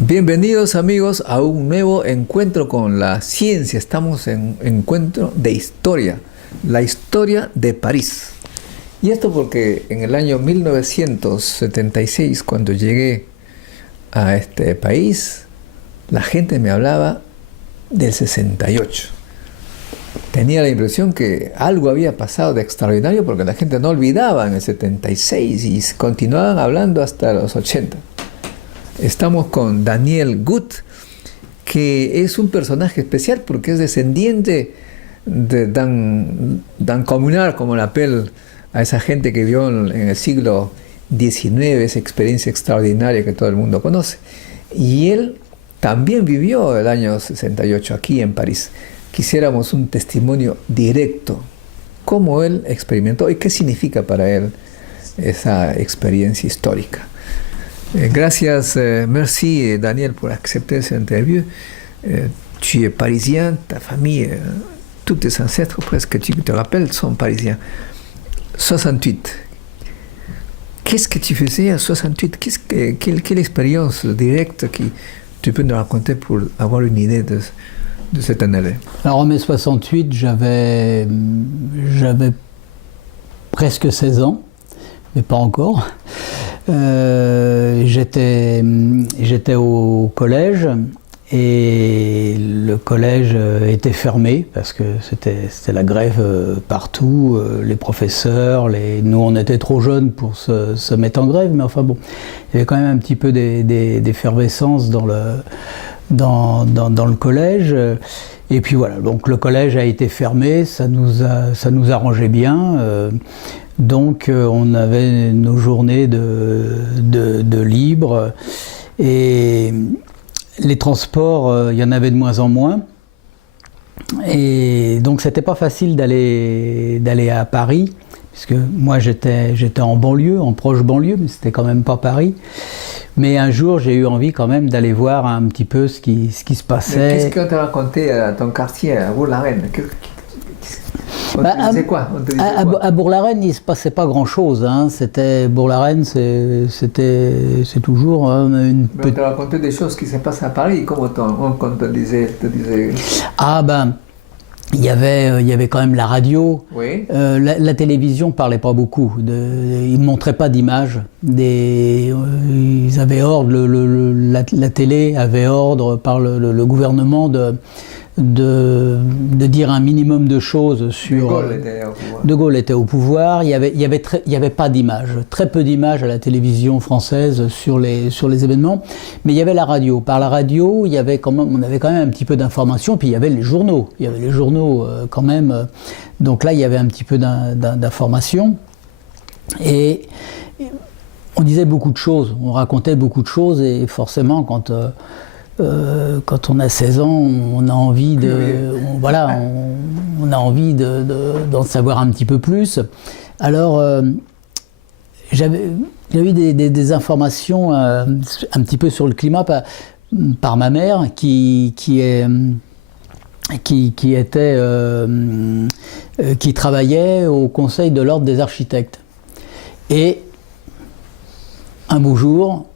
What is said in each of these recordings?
Bienvenidos amigos a un nuevo encuentro con la ciencia. Estamos en un encuentro de historia, la historia de París. Y esto porque en el año 1976, cuando llegué a este país, la gente me hablaba del 68. Tenía la impresión que algo había pasado de extraordinario porque la gente no olvidaba en el 76 y continuaban hablando hasta los 80. Estamos con Daniel Gut, que es un personaje especial porque es descendiente d'un communard, como le apel a esa gente que vivió en el siglo XIX, esa experiencia extraordinaria que todo el mundo conoce. Y él también vivió el año 68 aquí en París. Quisiéramos un testimonio directo, cómo él experimentó y qué significa para él esa experiencia histórica. Gracias, merci Daniel pour accepter cette interview. Tu es parisien, ta famille, tous tes ancêtres presque, tu te rappelles, sont parisiens. 68. Qu'est-ce que tu faisais à 68? Quelle expérience directe que tu peux nous raconter pour avoir une idée de cette année? Alors en mai 68, j'avais presque 16 ans, mais pas encore. J'étais au collège et le collège était fermé parce que c'était la grève partout, les professeurs, nous on était trop jeunes pour se mettre en grève, mais enfin bon, il y avait quand même un petit peu d'effervescence dans le collège. Et puis voilà, donc le collège a été fermé, ça nous arrangeait bien. Donc on avait nos journées de libre et les transports, il y en avait de moins en moins. Et donc c'était pas facile d'aller à Paris, puisque moi j'étais en banlieue, en proche banlieue, mais c'était quand même pas Paris. Mais un jour, j'ai eu envie quand même d'aller voir un petit peu ce qui se passait. Qu'est-ce qu'on t'a raconté à ton quartier, à Bourg-la-Reine? À Bourg-la-Reine, il ne se passait pas grand-chose. Hein. Bourg-la-Reine, c'est toujours une petite... On t'a raconté des choses qui se passent à Paris, comme on te disait... Ah ben... Il y avait quand même la radio. Oui. La télévision parlait pas beaucoup. Ils ne montraient pas d'images. Ils avaient ordre, la télé avait ordre par le gouvernement de dire un minimum de choses sur... De Gaulle était au pouvoir. Il y avait pas d'images, très peu d'images à la télévision française sur les événements, mais il y avait la radio. Par la radio, on avait quand même un petit peu d'informations, puis il y avait les journaux. Il y avait les journaux quand même. Donc là, il y avait un petit peu d'informations. Et on disait beaucoup de choses, on racontait beaucoup de choses, et forcément, quand on a 16 ans, on a envie on a envie d'en savoir un petit peu plus. Alors, j'avais eu des informations un petit peu sur le climat par ma mère qui travaillait au Conseil de l'Ordre des architectes. Et un beau jour,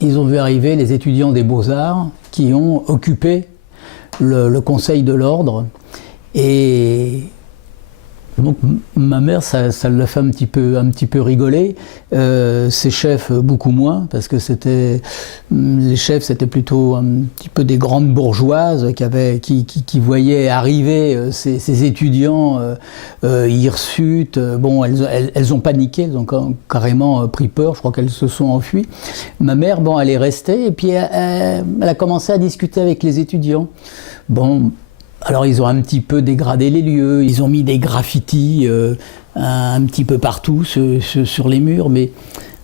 ils ont vu arriver les étudiants des Beaux-Arts qui ont occupé le Conseil de l'Ordre. Et donc ma mère, ça l'a fait un petit peu rigoler. Ses chefs, beaucoup moins, parce que les chefs, c'était plutôt un petit peu des grandes bourgeoises qui voyaient arriver ces étudiants hirsutes. Bon, elles ont paniqué, elles ont carrément pris peur, je crois qu'elles se sont enfuies. Ma mère, bon, elle est restée, et puis elle a commencé à discuter avec les étudiants. Bon, alors ils ont un petit peu dégradé les lieux, ils ont mis des graffitis un petit peu partout sur les murs, mais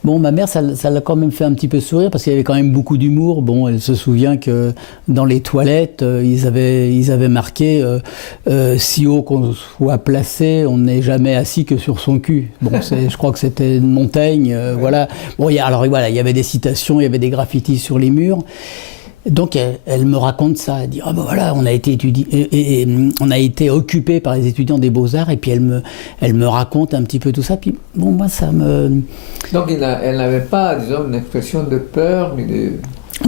bon, ma mère, ça l'a quand même fait un petit peu sourire parce qu'il y avait quand même beaucoup d'humour. Bon, elle se souvient que dans les toilettes, ils avaient marqué si haut qu'on soit placé, on n'est jamais assis que sur son cul. Bon, je crois que c'était Montaigne, voilà. Bon, il y avait des citations, il y avait des graffitis sur les murs. Donc elle me raconte ça, elle dit ah ben voilà, on a été occupé par les étudiants des Beaux-Arts, et puis elle me raconte un petit peu tout ça, puis bon, moi ça me... Donc elle n'avait pas, disons, une expression de peur, mais de...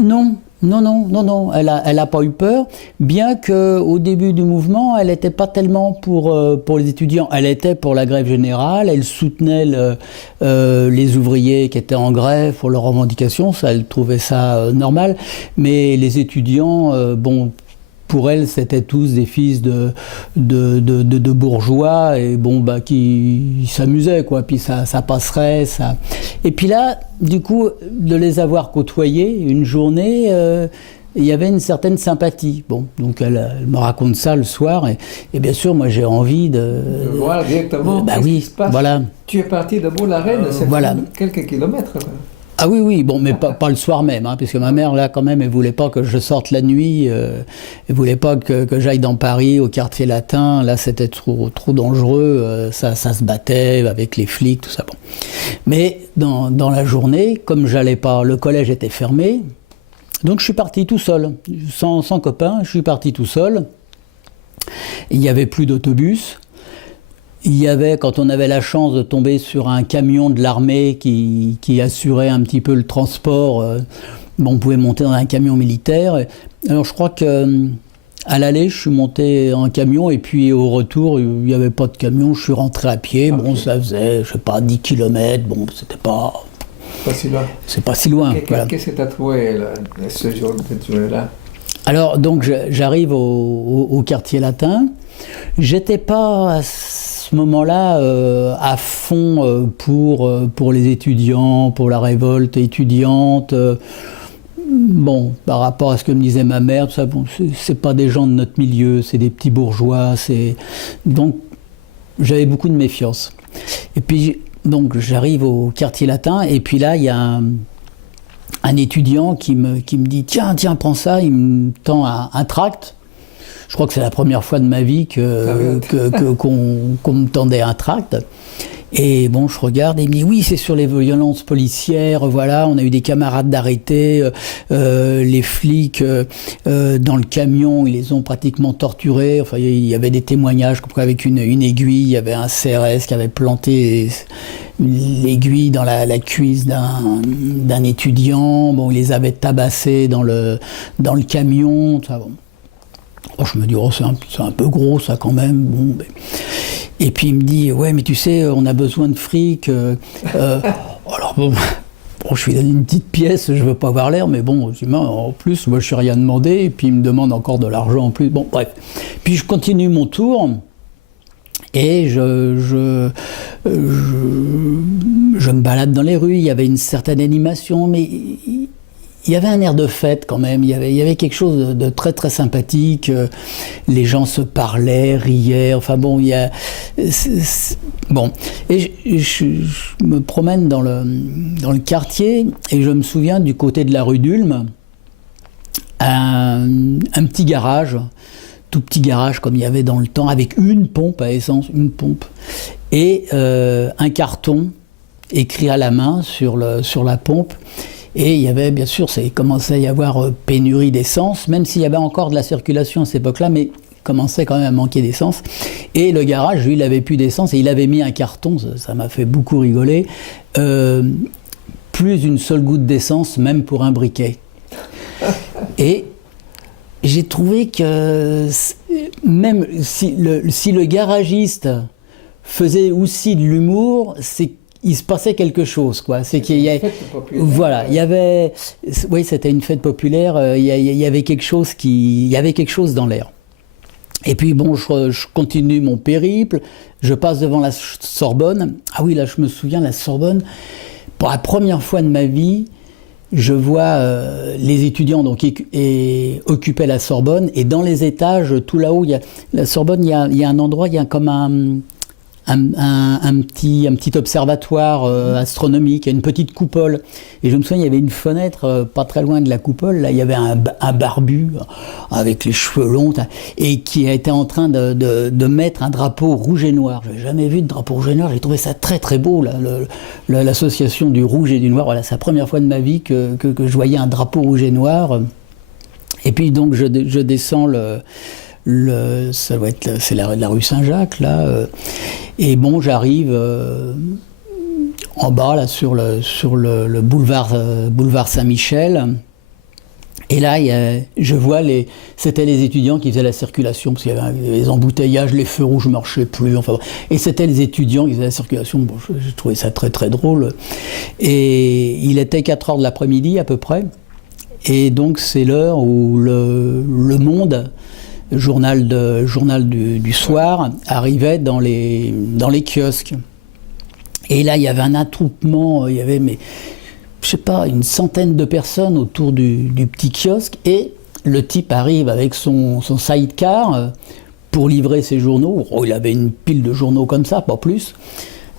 Non, Non, elle a pas eu peur, bien qu'au début du mouvement, elle n'était pas tellement pour les étudiants, elle était pour la grève générale, elle soutenait les ouvriers qui étaient en grève pour leurs revendications, ça, elle trouvait ça normal, mais les étudiants, bon, pour elle, c'était tous des fils de bourgeois et bon, bah, qui s'amusaient, quoi. Puis ça passerait, ça. Et puis là, du coup, de les avoir côtoyés une journée, il y avait une certaine sympathie. Bon, donc elle me raconte ça le soir et bien sûr, moi, j'ai envie de voir directement. Bah oui, qui se passe. voilà. Tu es parti de Bourg-la-Reine, c'est voilà. Quelques kilomètres. Ah oui, bon, mais pas le soir même, hein, puisque ma mère, là, quand même, elle voulait pas que je sorte la nuit, elle voulait pas que j'aille dans Paris, au quartier latin, là, c'était trop dangereux, ça se battait avec les flics, tout ça, bon. Mais dans la journée, comme j'allais pas, le collège était fermé, donc je suis parti tout seul, sans copain, je suis parti tout seul, il n'y avait plus d'autobus. Il y avait, quand on avait la chance de tomber sur un camion de l'armée qui assurait un petit peu le transport, bon, on pouvait monter dans un camion militaire. Alors je crois que à l'aller, je suis monté en camion et puis au retour, il n'y avait pas de camion, je suis rentré à pied. Bon, ça faisait, je sais pas, 10 km, bon, c'était pas... Pas si loin. C'est pas si loin. Voilà. Qu'est-ce que tu as trouvé là, ce jour-là? Alors, donc, j'arrive au quartier latin. J'étais pas... ce moment-là à fond pour les étudiants, pour la révolte étudiante. Bon, par rapport à ce que me disait ma mère, tout ça, bon, c'est pas des gens de notre milieu, c'est des petits bourgeois. Donc, j'avais beaucoup de méfiance. Et puis, donc, j'arrive au quartier latin, et puis là, il y a un étudiant qui me dit « Tiens, prends ça », il me tend un tract. Je crois que c'est la première fois de ma vie qu'on me tendait un tract. Et bon, je regarde et il me dit « Oui, c'est sur les violences policières, voilà, on a eu des camarades d'arrêtés, les flics dans le camion, ils les ont pratiquement torturés. Enfin, il y avait des témoignages, comme quoi avec une aiguille, il y avait un CRS qui avait planté l'aiguille dans la cuisse d'un étudiant. Bon, il les avait tabassés dans le camion, tout ça, bon. Oh, je me dis, oh, c'est un peu gros ça quand même. Bon, mais... Et puis il me dit, ouais, mais tu sais, on a besoin de fric. Alors bon, je lui donne une petite pièce, je veux pas avoir l'air, mais bon, je dis, en plus, moi je suis rien demandé, et puis il me demande encore de l'argent en plus. Bon, bref. Puis je continue mon tour, et je me balade dans les rues, il y avait une certaine animation, mais... Il y avait un air de fête quand même, il y avait quelque chose de très très sympathique, les gens se parlaient, riaient, enfin bon, bon. Et je me promène dans le quartier et je me souviens du côté de la rue d'Ulm, un petit garage, tout petit garage comme il y avait dans le temps, avec une pompe à essence, une pompe, et un carton écrit à la main sur la pompe. Et il y avait, bien sûr, il commençait à y avoir pénurie d'essence, même s'il y avait encore de la circulation à cette époque-là, mais il commençait quand même à manquer d'essence. Et le garage, lui, il n'avait plus d'essence et il avait mis un carton, ça m'a fait beaucoup rigoler, plus une seule goutte d'essence, même pour un briquet. Et j'ai trouvé que même si le garagiste faisait aussi de l'humour, il se passait quelque chose, quoi. C'est qu'il y a, voilà, il y avait, oui, c'était une fête populaire. Il y avait quelque chose dans l'air. Et puis bon, je continue mon périple. Je passe devant la Sorbonne. Ah oui, là, je me souviens, la Sorbonne. Pour la première fois de ma vie, je vois les étudiants donc occupaient la Sorbonne. Et dans les étages, tout là-haut, la Sorbonne, il y a un endroit, il y a comme un petit observatoire astronomique, une petite coupole. Et je me souviens, il y avait une fenêtre pas très loin de la coupole, là il y avait un barbu avec les cheveux longs et qui était en train de mettre un drapeau rouge et noir. Je n'avais jamais vu de drapeau rouge et noir, j'ai trouvé ça très très beau, là, l'association du rouge et du noir. Voilà, c'est la première fois de ma vie que je voyais un drapeau rouge et noir. Et puis donc je descends c'est la rue Saint-Jacques, là. Et bon, j'arrive en bas, là, sur le boulevard Saint-Michel. Et là, je vois c'était les étudiants qui faisaient la circulation, parce qu'il y avait les embouteillages, les feux rouges ne marchaient plus, enfin, et c'était les étudiants qui faisaient la circulation. Bon, j'ai trouvé ça très très drôle. Et il était 4 heures de l'après-midi à peu près, et donc c'est l'heure où le Monde, journal du soir, arrivait dans les kiosques. Et là, il y avait un attroupement, il y avait, je sais pas, une centaine de personnes autour du petit kiosque, et le type arrive avec son sidecar pour livrer ses journaux. Oh, il avait une pile de journaux comme ça, pas plus,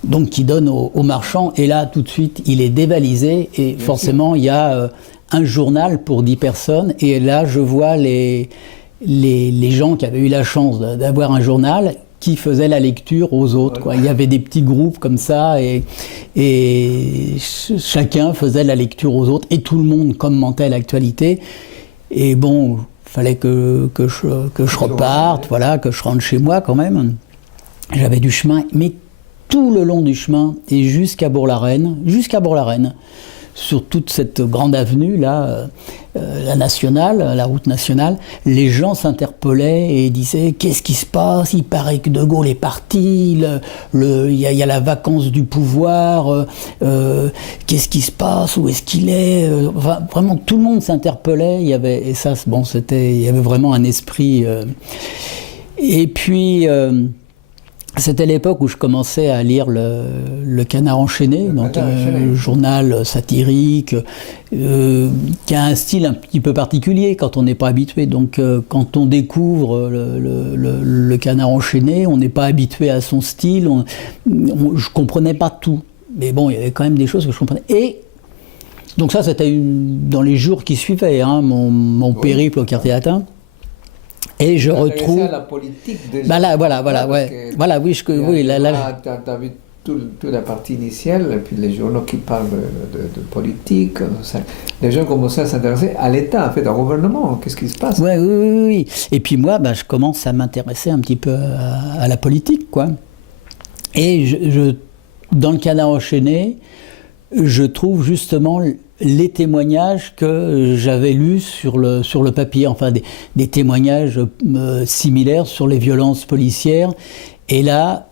donc il donne aux marchands, et là, tout de suite, il est dévalisé, et forcément, il y a un journal pour 10 personnes, et là, je vois les gens qui avaient eu la chance d'avoir un journal, qui faisaient la lecture aux autres, quoi. Il y avait des petits groupes comme ça, et chacun faisait la lecture aux autres, et tout le monde commentait l'actualité. Et bon, il fallait que je reparte, voilà, que je rentre chez moi quand même. J'avais du chemin, mais tout le long du chemin, et jusqu'à Bourg-la-Reine, sur toute cette grande avenue là, la route nationale, les gens s'interpellaient et disaient qu'est-ce qui se passe, il paraît que De Gaulle est parti, il y a la vacance du pouvoir, qu'est-ce qui se passe, où est-ce qu'il est, enfin, vraiment tout le monde s'interpellait, il y avait vraiment un esprit, et puis c'était l'époque où je commençais à lire le Canard enchaîné, donc un journal satirique qui a un style un petit peu particulier quand on n'est pas habitué. Donc quand on découvre le Canard enchaîné, on n'est pas habitué à son style. Je ne comprenais pas tout, mais bon, il y avait quand même des choses que je comprenais. Et donc ça, c'était dans les jours qui suivaient, hein, mon périple au quartier latin. Et je retrouve. À la politique déjà. Bah là, voilà, ouais. Voilà, oui, là. Tu as vu toute la partie initiale, et puis les journaux qui parlent de politique. Les gens commençaient à s'intéresser à l'État, en fait, au gouvernement. Qu'est-ce qui se passe? Oui. Et puis moi, je commence à m'intéresser un petit peu à la politique, quoi. Et dans le Canard enchaîné, je trouve justement les témoignages que j'avais lus sur le papier, enfin des témoignages similaires sur les violences policières. Et là,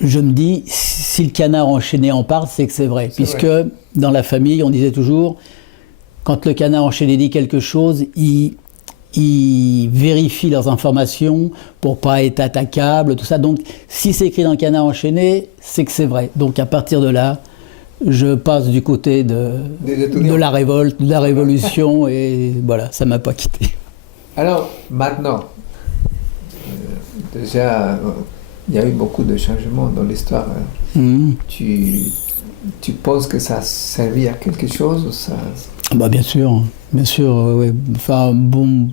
je me dis, si le Canard enchaîné en parle, c'est que c'est vrai. Puisque dans la famille, on disait toujours, quand le Canard enchaîné dit quelque chose, ils vérifient leurs informations pour pas être attaquables, tout ça. Donc, si c'est écrit dans le Canard enchaîné, c'est que c'est vrai. Donc, à partir de là, je passe du côté de la révolte, de la révolution, et voilà, ça ne m'a pas quitté. Alors, maintenant, déjà, il y a eu beaucoup de changements dans l'histoire. Tu penses que ça a servi à quelque chose, ou ça... Bah, bien sûr, ouais. Enfin, bon,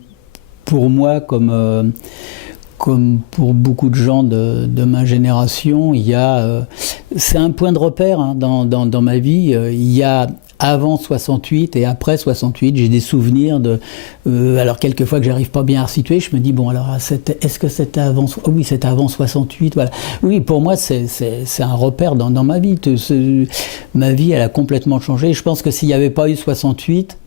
pour moi, comme pour beaucoup de gens de ma génération, c'est un point de repère, hein, dans ma vie. Il y a avant 68 et après 68, j'ai des souvenirs alors quelquefois que j'arrive pas bien à resituer, je me dis bon alors est-ce que c'était avant? Oh oui, c'était avant 68, voilà. Oui, pour moi c'est un repère dans ma vie. Ma vie, elle a complètement changé. Je pense que s'il n'y avait pas eu 68,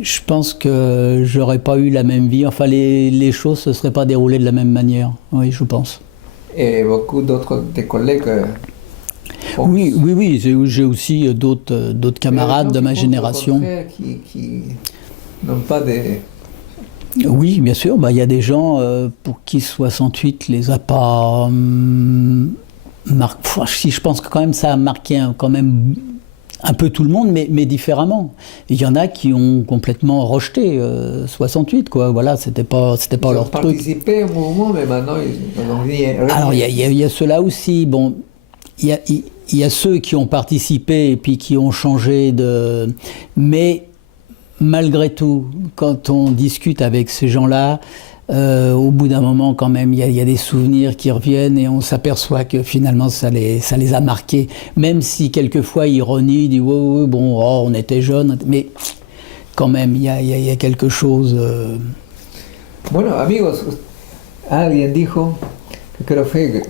je pense que j'aurais pas eu la même vie. Enfin, les choses se seraient pas déroulées de la même manière. Oui, je pense. Et beaucoup d'autres tes collègues. Oui. J'ai aussi d'autres camarades de ma génération. Qui n'ont pas des. Oui, bien sûr. Il y a des gens pour qui 68 les a pas marqué. Je pense que quand même ça a marqué quand même un peu tout le monde, mais différemment. Il y en a qui ont complètement rejeté 68, quoi. Voilà, c'était pas leur truc. Ils ont participé au mouvement, mais maintenant ils n'ont rien. Alors il y a ceux-là aussi. Bon, il y a ceux qui ont participé et puis qui ont changé de. Mais malgré tout, quand on discute avec ces gens-là, au bout d'un moment, quand même, il y a des souvenirs qui reviennent et on s'aperçoit que finalement, ça les a marqués. Même si quelquefois, ironie, dit ouais, bon, on était jeunes, mais quand même, il y a quelque chose. Bueno, amigos, alguien dijo, que creo que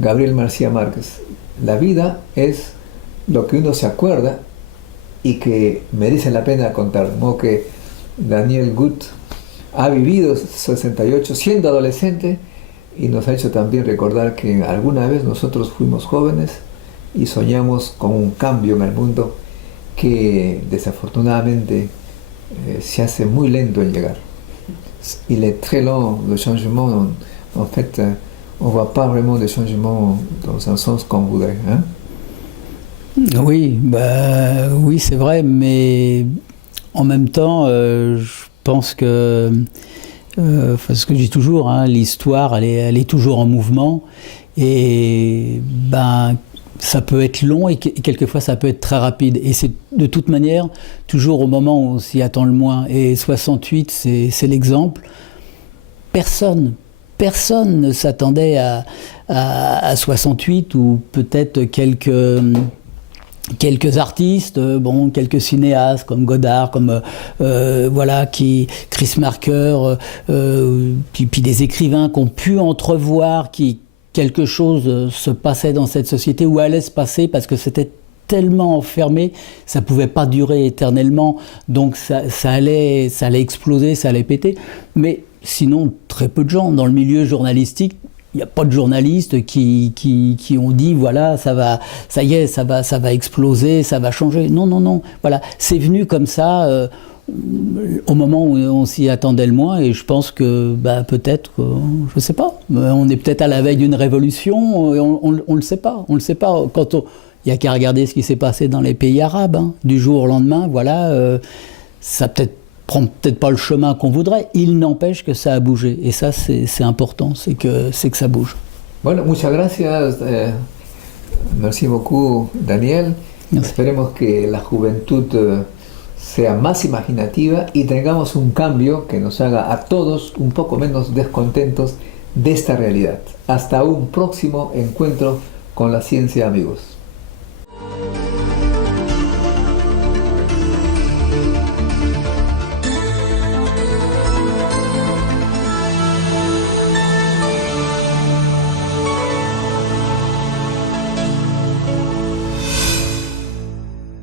Gabriel García Márquez, la vida es lo que uno se acuerda y que merece la pena contar. De modo que Daniel Gut ha vivido 68 siendo adolescente y nos ha hecho también recordar que alguna vez nosotros fuimos jóvenes y soñamos con un cambio en el mundo que desafortunadamente se hace muy lento en llegar. Il est très lent le changement. En fait, on ne voit pas vraiment de changement dans un sens qu'on voudrait. Hein? Oui, oui, c'est vrai, mais en même temps, je pense que, ce que je dis toujours, hein, l'histoire, elle est toujours en mouvement, et ça peut être long et quelquefois ça peut être très rapide. Et c'est de toute manière toujours au moment où on s'y attend le moins. Et 68, c'est l'exemple. Personne ne s'attendait à 68, ou peut-être quelques artistes, quelques cinéastes comme Godard, comme Chris Marker, puis des écrivains qui ont pu entrevoir quelque chose se passait dans cette société, ou allait se passer, parce que c'était tellement enfermé, ça pouvait pas durer éternellement, donc ça allait exploser, ça allait péter. Mais sinon, très peu de gens. Dans le milieu journalistique, il n'y a pas de journalistes qui ont dit voilà, ça va exploser, ça va changer. Non. Voilà, c'est venu comme ça au moment où on s'y attendait le moins, et je pense que peut-être, je sais pas, on est peut-être à la veille d'une révolution, et on le sait pas. Quand il y a qu'à regarder ce qui s'est passé dans les pays arabes, hein. Du jour au lendemain, voilà, ça prend peut-être pas le chemin qu'on voudrait. Il n'empêche que ça a bougé, et ça c'est important, c'est que ça bouge. Bueno, muchas gracias. Merci beaucoup, Daniel. Merci. Esperemos que la juventud sea más imaginativa y tengamos un cambio que nos haga a todos un poco menos descontentos de esta realidad. Hasta un próximo encuentro con la ciencia, amigos.